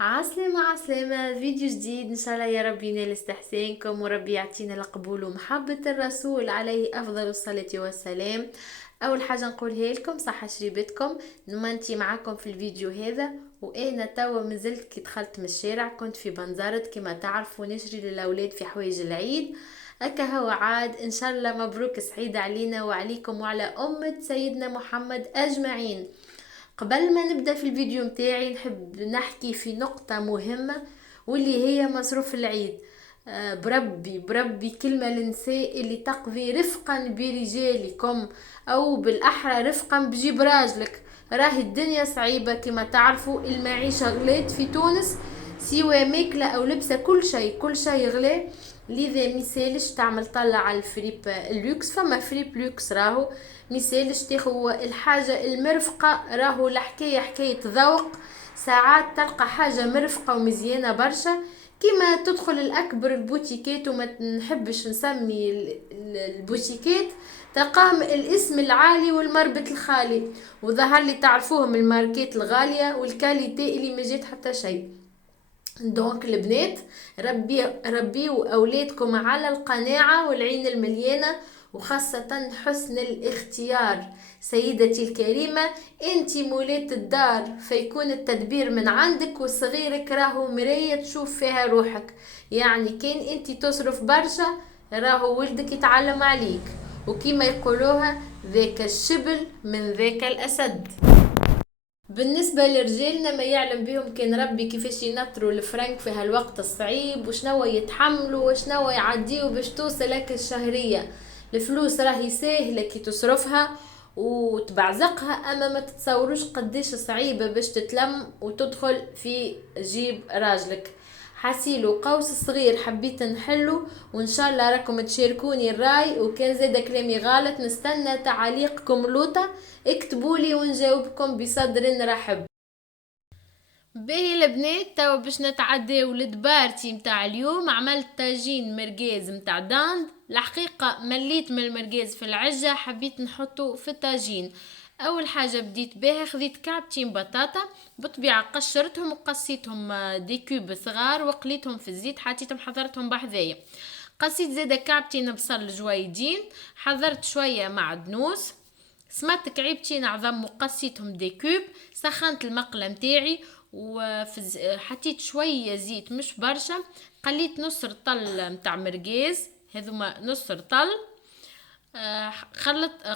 عسلامة عسلامة، فيديو جديد ان شاء الله. يا رب ينال استحسانكم وربي يعطينا القبول ومحبة الرسول عليه افضل الصلاة والسلام. اول حاجة نقولها لكم صحة شريبتكم. نمنتي معاكم في الفيديو هذا، وانا توا مازلت كي دخلت من الشارع كنت في بنزرت كما تعرفوا نشري للاولاد في حوايج العيد. هكا هو عاد ان شاء الله مبروك سعيد علينا وعليكم وعلى أمة سيدنا محمد أجمعين. قبل ما نبدأ في الفيديو متاعي نحب نحكي في نقطة مهمة، واللي هي مصروف العيد. بربي كلمة للنساء اللي تقضي رفقا برجالكم، أو بالأحرى رفقا بجيب راجلك. راهي الدنيا صعيبة كما تعرفوا، المعيشة غليت في تونس، سواء ماكلة أو لبسة، كل شيء غلي. لذا ميسالش تعمل طلع على الفريب اللوكس، فما فريب لوكس راهو ميسالش تاخو الحاجة المرفقة، راهو الحكاية حكاية ذوق. ساعات تلقى حاجة مرفقة ومزيانة برشا، كيما تدخل الأكبر البوتيكات، وما نحبش نسمي البوتيكات، تقام الاسم العالي والمربط الخالي، وظهر لي تعرفوهم الماركات الغالية والكاليتي اللي ما جات حتى شيء. دونك البنات، ربيوا اولادكم على القناعة والعين المليانة، وخاصة حسن الاختيار. سيدتي الكريمة، انتي مولاة الدار، فيكون التدبير من عندك، وصغيرك راهو مراية تشوف فيها روحك. يعني كان انتي تصرف برشا، راهو ولدك يتعلم عليك، وكيما يقولوها ذاك الشبل من ذاك الأسد. بالنسبة لرجالنا، ما يعلم بهم كان ربي كيفاش ينطروا الفرنك في هالوقت الصعيب، وشنو يتحملوا وشنو يعديوا باش توصلك الشهرية. الفلوس راهي ساهلة كي تصرفها وتبعزقها، اما ما تتصوروش قديش صعيبة باش تتلم وتدخل في جيب راجلك. حسيلو قوس صغير حبيت نحلو، وان شاء الله راكم تشاركوني الراي، وكان زاد كلامي غلط نستنى تعليقكم لوطة. اكتبولي ونجاوبكم بصدر رحب. باهي البنات، توا باش نتعداو لدبارتي متاع اليوم. عملت طاجين مرقاز متاع داند. الحقيقة مليت من المرقاز في العجة، حبيت نحطه في الطاجين. اول حاجة بديت بها، خذيت كعبتين بطاطا، بطبيعة قشرتهم وقصيتهم دي كوب صغار، وقليتهم في الزيت، حطيتهم حضرتهم بحذايا. قصيت زيادة كعبتين بصل جويدين، حضرت شوية معدنوس، سمعت كعيبتين عظم وقصيتهم دي كوب. سخنت المقلة متاعي حطيت شوية زيت مش برشا، قليت نص رطل متاع مرقاز، هذوما نص رطل.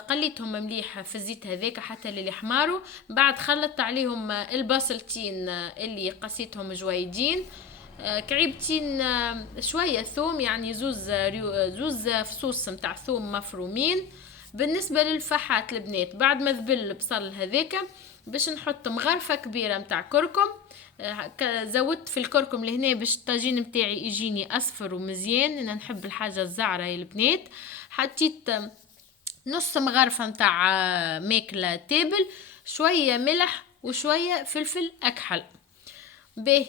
قليتهم مليح في الزيت هذاك حتى اللي حماروا. بعد خلطت عليهم البصلتين اللي قصيتهم جويدين، كعيبتين شوية ثوم، يعني زوز فصوص متاع ثوم مفرومين. بالنسبة للفحات البنات، بعد ما ذبل البصل هذاك باش نحط مغرفة كبيرة متاع كركم. زودت في الكركم لهنا باش الطاجين متاعي يجيني اصفر ومزيان، انا نحب الحاجة الزعرة يا البنات. حطيت نص مغرفة متاع ماكلة تابل، شوية ملح وشوية فلفل اكحل. به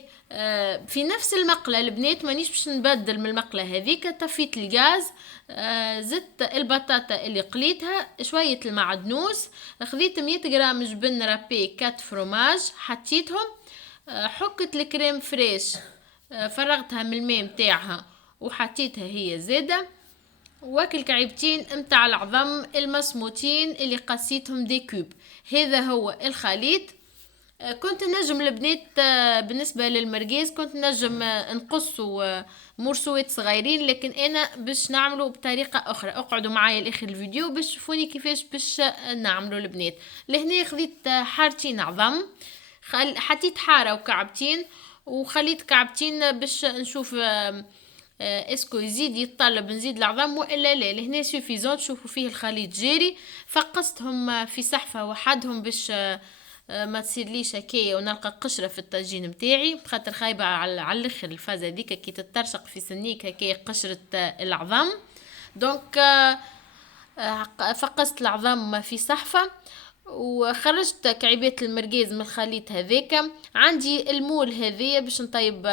في نفس المقلة البنات، مانيش باش نبدل من المقلة هذيك، طفيت الغاز. زدت البطاطا اللي قليتها، شوية المعدنوس، خذيت 100 جرام جبن رابي كات فروماج حطيتهم. حكت الكريم فريش، فرغتها من الماء متاعها وحطيتها هي زادة، واكل كعيبتين متاع العظم المصموتين اللي قسيتهم دي كوب. هذا هو الخليط. كنت نجم البنات بالنسبة للمرقاز كنت نجم نقصه مرسوات صغيرين، لكن انا باش نعمله بطريقة اخرى. اقعدوا معايا لاخر الفيديو باش تشوفوني كيفاش باش نعمله البنات. لهنا خذيت حارتين عظم، حطيت حارة وكعبتين، وخليت كعبتين باش نشوف اسكو يزيد يتطلب نزيد العظام والا لا. لهنا سوفيزون تشوفوا فيه الخليط جاري. فقستهم في صحفة وحدهم باش ما تصيرليش هكايا ونلقى قشرة في الطاجين متاعي، خاطر خايبة على الاخر الفازة ديك كي تترشق في سنيك هكايا قشرة العظام. دونك فقست العظام في صحفة، وخرجت كعبات المرقاز من الخليط هذاك. عندي المول هذايا باش نطيب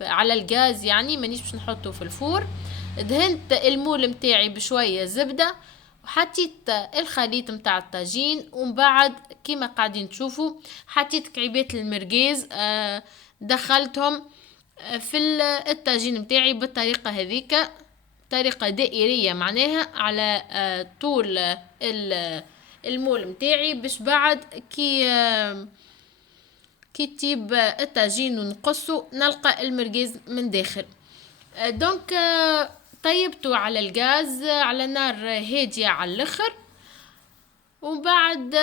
على الغاز، يعني مانيش باش نحطه في الفور. دهنت المول متاعي بشوية زبدة، وحطيت الخليط متاع الطاجين، ومن بعد كيما قاعدين تشوفوا حطيت كعبات المرقاز. دخلتهم في الطاجين متاعي بالطريقة هذيك، طريقة دائرية معناها على طول المول متاعي، باش بعد كي تجيب الطاجين ونقصه نلقى المرقاز من داخل. دونك طيبته على الغاز على نار هادية على الاخر، وبعد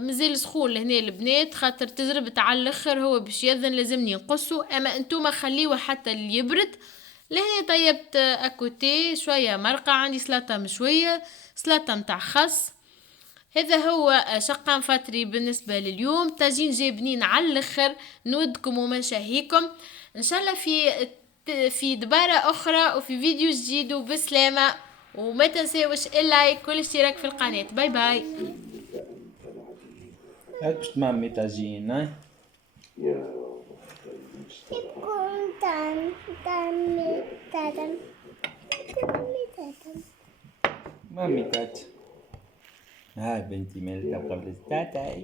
مازال سخون لهنا البنات خاطر تزربت على الاخر، هو باش يذن لازمني نقصه، اما انتوما خليوه حتى اللي يبرد. لهنا طيبت اكوتي شويه مرقه، عندي سلطه مشويه، سلطه متاع خس. هذا هو شقان فطري بالنسبه لليوم، طاجين جايبنين على الاخر. نودكم ومشاهيكم ان شاء الله في دبارة اخرى وفي فيديو جديد، وبسلامه. وما تنساوش اللايك والاشتراك في القناه. باي باي. هاك باش تمامي طاجين. مامي تات. هاي بنتي مالتها قبل التاتا.